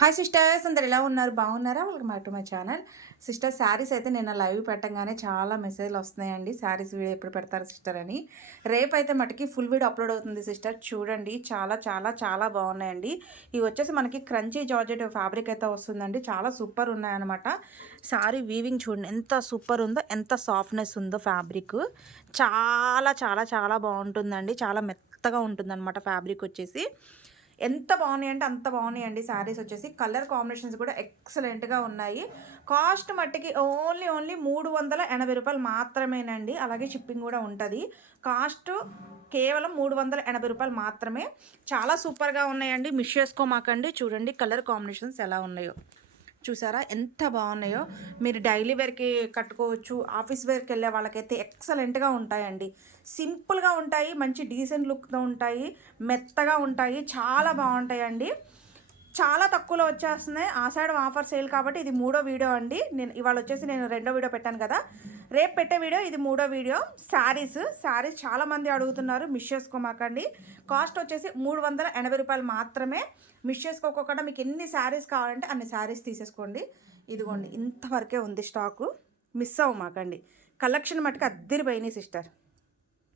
Hi sisters, అందరు ఎలా ఉన్నారు? బాగున్నారా? Welcome back to my channel. Sister, saris అయితే నేను లైవ్ పెట్టగానే చాలా మెసేజ్లు వస్తున్నాయండి. శారీస్ వీడియో ఎప్పుడు పెడతారు సిస్టర్ అని. రేపైతే మటుకి ఫుల్ వీడియో అప్లోడ్ అవుతుంది సిస్టర్. చూడండి, చాలా చాలా చాలా బాగున్నాయండి. ఇవి వచ్చేసి మనకి క్రంచీ జార్జెట్ ఫ్యాబ్రిక్ అయితే వస్తుందండి. చాలా సూపర్ ఉన్నాయన్నమాట. శారీ వీవింగ్ చూడండి ఎంత సూపర్ ఉందో, ఎంత సాఫ్ట్నెస్ ఉందో ఫ్యాబ్రిక్. చాలా చాలా చాలా బాగుంటుందండి. చాలా మెత్తగా ఉంటుందన్నమాట ఫ్యాబ్రిక్ వచ్చేసి. ఎంత బాగున్నాయి అంటే అంత బాగున్నాయండి. శారీస్ వచ్చేసి కలర్ కాంబినేషన్స్ కూడా ఎక్సలెంట్గా ఉన్నాయి. కాస్ట్ మట్టికి ఓన్లీ 380 రూపాయలు మాత్రమేనండి. అలాగే షిప్పింగ్ కూడా ఉంటుంది. కాస్ట్ కేవలం 380 రూపాయలు మాత్రమే. చాలా సూపర్గా ఉన్నాయండి. మిస్ చేసుకోమాకండి. చూడండి కలర్ కాంబినేషన్స్ ఎలా ఉన్నాయో. చూసారా ఎంత బాగున్నాయో. మీరు డైలీ వేర్కి కట్టుకోవచ్చు. ఆఫీస్ వేర్కి వెళ్ళే వాళ్ళకైతే ఎక్సలెంట్గా ఉంటాయండి. సింపుల్గా ఉంటాయి, మంచి డీసెంట్ లుక్తో ఉంటాయి, మెత్తగా ఉంటాయి, చాలా బాగుంటాయండి. చాలా తక్కువలో వచ్చేస్తున్నాయి. ఆషాఢం ఆఫర్ సేల్ కాబట్టి ఇది మూడో వీడియో అండి. ఇవాళ వచ్చేసి నేను రెండో వీడియో పెట్టాను కదా, రేపు పెట్టే వీడియో ఇది మూడో వీడియో. శారీస్ చాలామంది అడుగుతున్నారు, మిస్ చేసుకోమాకండి. కాస్ట్ వచ్చేసి 380 రూపాయలు మాత్రమే. మిస్ చేసుకోకుండా మీకు ఎన్ని శారీస్ కావాలంటే అన్ని శారీస్ తీసేసుకోండి. ఇదిగోండి ఇంతవరకే ఉంది స్టాకు. మిస్ అవ్వమాకండి. కలెక్షన్ మటుకు అద్దరిపోయినాయి సిస్టర్.